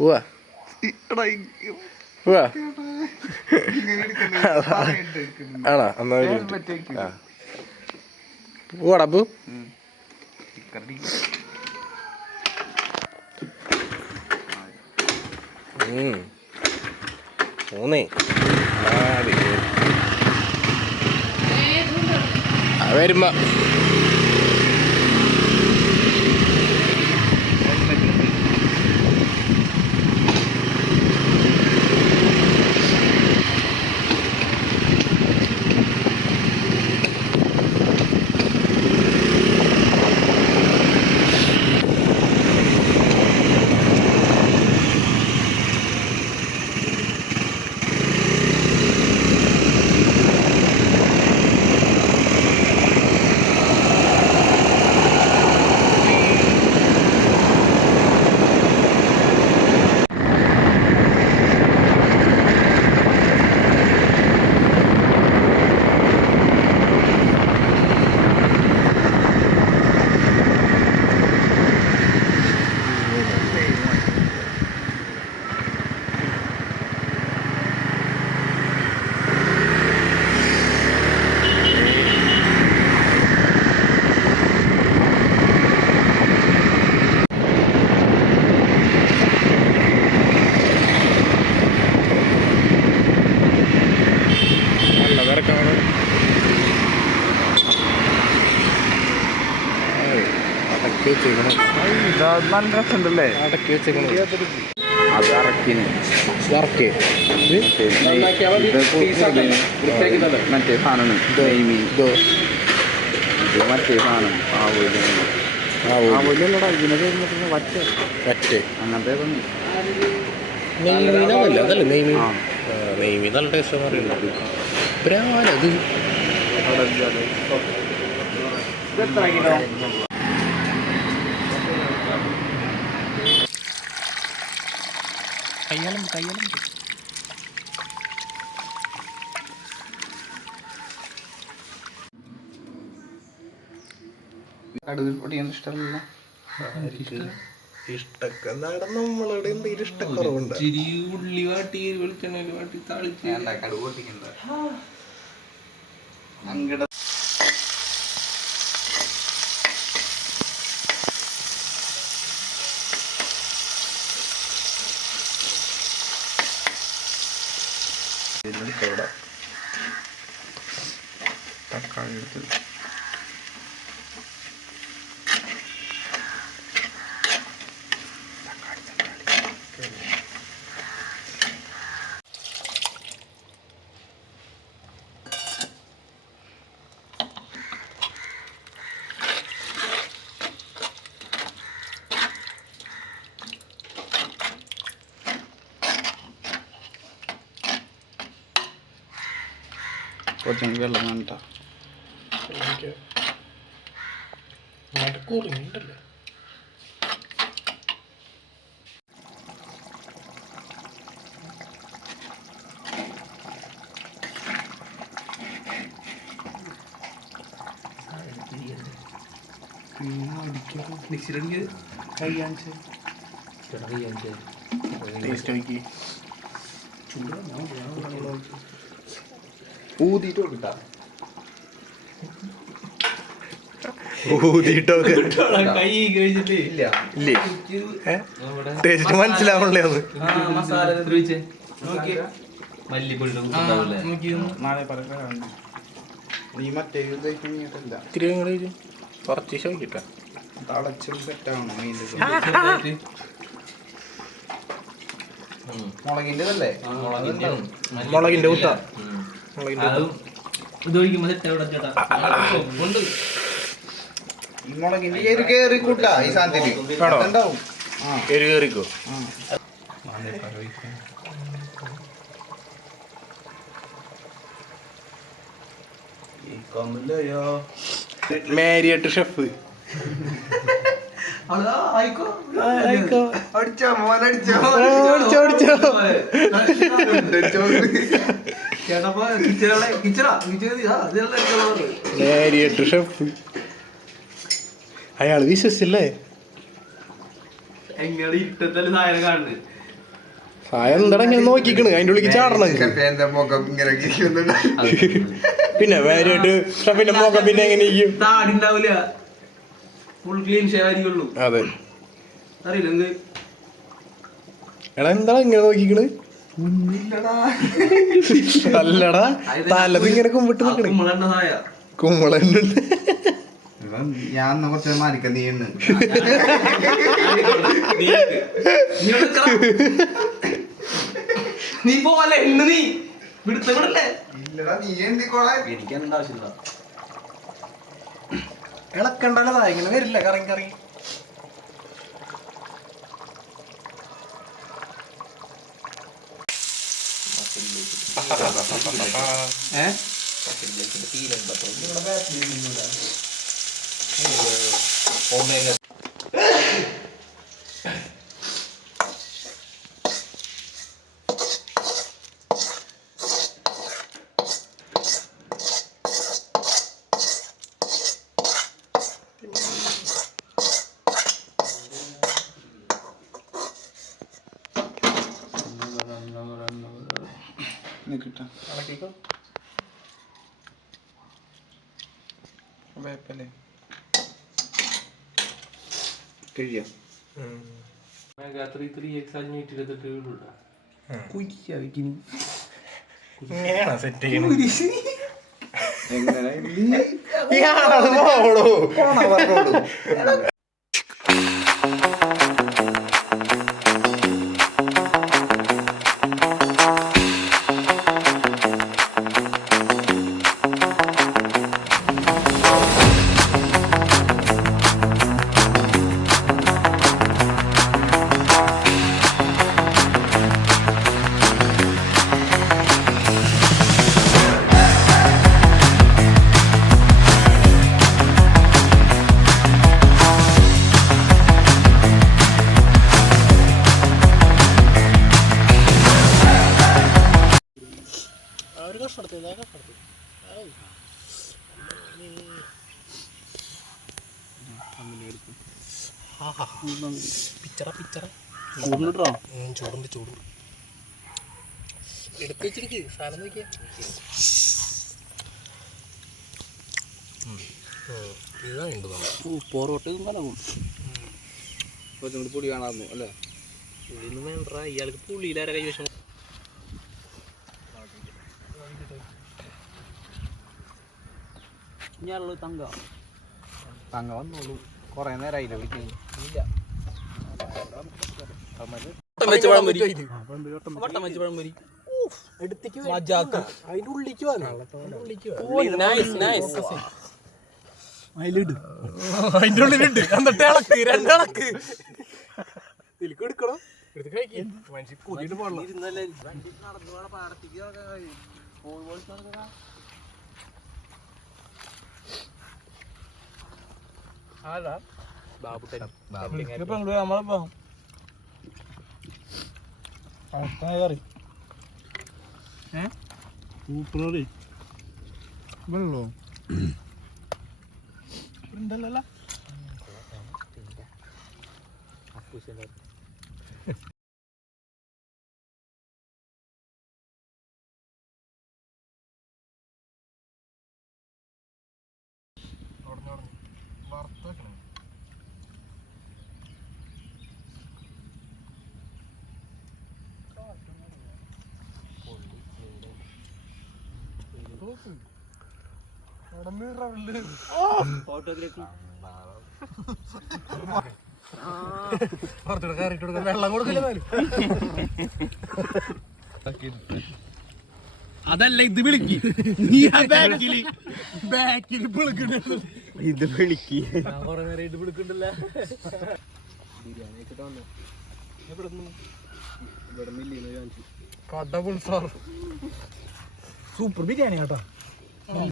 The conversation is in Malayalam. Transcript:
പോവാ പോവാ ആണോ എന്നാ പോവാടാ അപ്പു. മൂന്നേ നാല് വരുമ്പോ നല്ല രസമുണ്ടല്ലേ? അടക്കി വെച്ചേക്കണ അത് ഇറക്കിന് വറക്കേ മറ്റേ സാധനമാണ് ഇത് മറ്റേ സാധനം ആവൂലല്ലടാ ഇതിനൊക്കെ വറ്റ അങ്ങനത്തെ നെയ്മീനല്ല അതല്ലേ നെയ്മീൻ. നെയ്മീൻ നല്ല ടേസ്റ്റ് അറിയുന്നത് ബ്രാനത് കയ്യാലും കടുകിൽ പൊടിയാൻ ഇഷ്ടമല്ല. ഇഷ്ടൊക്കെ നമ്മളുടെ എന്തെങ്കിലും ഇഷ്ടക്കുറവുണ്ട്. ഉള്ളി വാട്ടി വെളിച്ചെണ്ണയിൽ വാട്ടി താളിച്ച് കടുക് പൊട്ടിക്കണ്ട. തക്കാളി എടുത്ത് കുറച്ചും വെള്ളം വേണ്ട. കൂറിണ്ടല്ലോ ഊതിയിട്ട് കൊടുത്താ ഊതിയിട്ടൊക്കെ കൈ കഴിച്ചിട്ട് ഇല്ല. ഇല്ലേ ടേസ്റ്റ് മനസ്സിലാവണല്ലേ അത്. നാളെ പറയാം. നീ മറ്റേ ഇതല്ല ഇത്തിരി കുറച്ച് ചോദിക്കട്ടെ തളച്ചും സെറ്റാവണം. മുളകിൻ്റെ അല്ലേ? മുളകിന്റെ കുത്ത ഈ മുളകിന്റെ എരി കയറി കൂട്ടാ ഈ സാധനത്തിന് ഉണ്ടാവും. എരി കയറിക്കോ. മാരിയട്ട് ഷെഫ് മാരിയട്ട് ഷെഫ് അയാൾ വിശ്വസിച്ചില്ലേ? എങ്ങനെ ഇട്ടത്തല്ലേ സാധനം കാണുന്നത്? എന്താടാ ഇങ്ങനെ നോക്കിക്കണ് അതിന്റെ ഉള്ളിൽ ചാടണം. പിന്നെ വേറായിട്ട് ഷഫിന്റെ മുഖം പിന്നെ എങ്ങനെ ഇരിക്കും? താടി ഉണ്ടാവില്ല, ഫുൾ ക്ലീൻ ഷേവ് ആയിരിക്കുള്ളൂ. അതെ, അറിയില്ല എടാ എന്താ ഇങ്ങനെ നോക്കിക്കണ്? അല്ലടാ, തലത് ഇങ്ങനെ കുമ്പിട്ട് നിക്കണേ. കുമ്പളന്നുണ്ട്. ഞാൻ കുറച്ച് മാറിക്ക നീ നീ പോലെ എണ്ണ നീ വിടുത്തല്ലേ. എനിക്കെന്താ ആവശ്യമില്ല. ഇളക്കണ്ടല്ലതാ, ഇങ്ങനെ വരില്ല കറങ്ങി കറങ്ങി. ഇങ്ങനെയാണോ സെറ്റ് ചെയ്യണത്? ചൂടുണ്ട് ചൂടുണ്ട്. എടുത്ത് വെച്ചിരിക്ക് സാധനം നോക്കിയാ. പൊറോട്ടയും കലവും കുറച്ചും കൂടി പൊടി കാണാറുന്നു അല്ലേ? പുളിയൊന്നും വേണ്ട, ഇയാൾക്ക് പുളിയിലാര കൈവശം. ഞാനുള്ളത് തങ്ക വന്നോളൂ, കൊറേ നേരമായില്ല വിളിക്കുന്നു. ഇല്ല, വട്ടം വെച്ച് പഴംപൊരി എടുത്തേക്ക് മജാക്ക് അതിന്റെ ഉള്ളിക്ക് അതിന്റെ ഉള്ളിലുണ്ട്. എന്നിട്ട് ഇളക്ക് രണ്ടിളക്ക് ഇതിലേക്ക് എടുക്കണോ? എടുത്ത് കഴിക്കും. മനുഷ്യ കൊതിയിട്ട് പോകണം. ആരാ ബാബുട്ടൻ? നമ്മളിപ്പോ കറി സൂപ്പറി വെള്ളോ ഉണ്ടല്ലോ. വറുത്താക്കണേ. വെള്ളം കൊടുക്കില്ല. അതല്ല ഇത് വിളിക്ക്, ബാക്കിൽ വിളിക്കണ്ടല്ലോ. ഇത് വിളിക്ക് കുറെ നേരം ഇത് വിളിക്കണ്ടല്ല. ബിരിയാണി വെച്ചിട്ട് വന്നു. ഇവിടെ കട സൂപ്പർ ബിരിയാണി കേട്ടോ.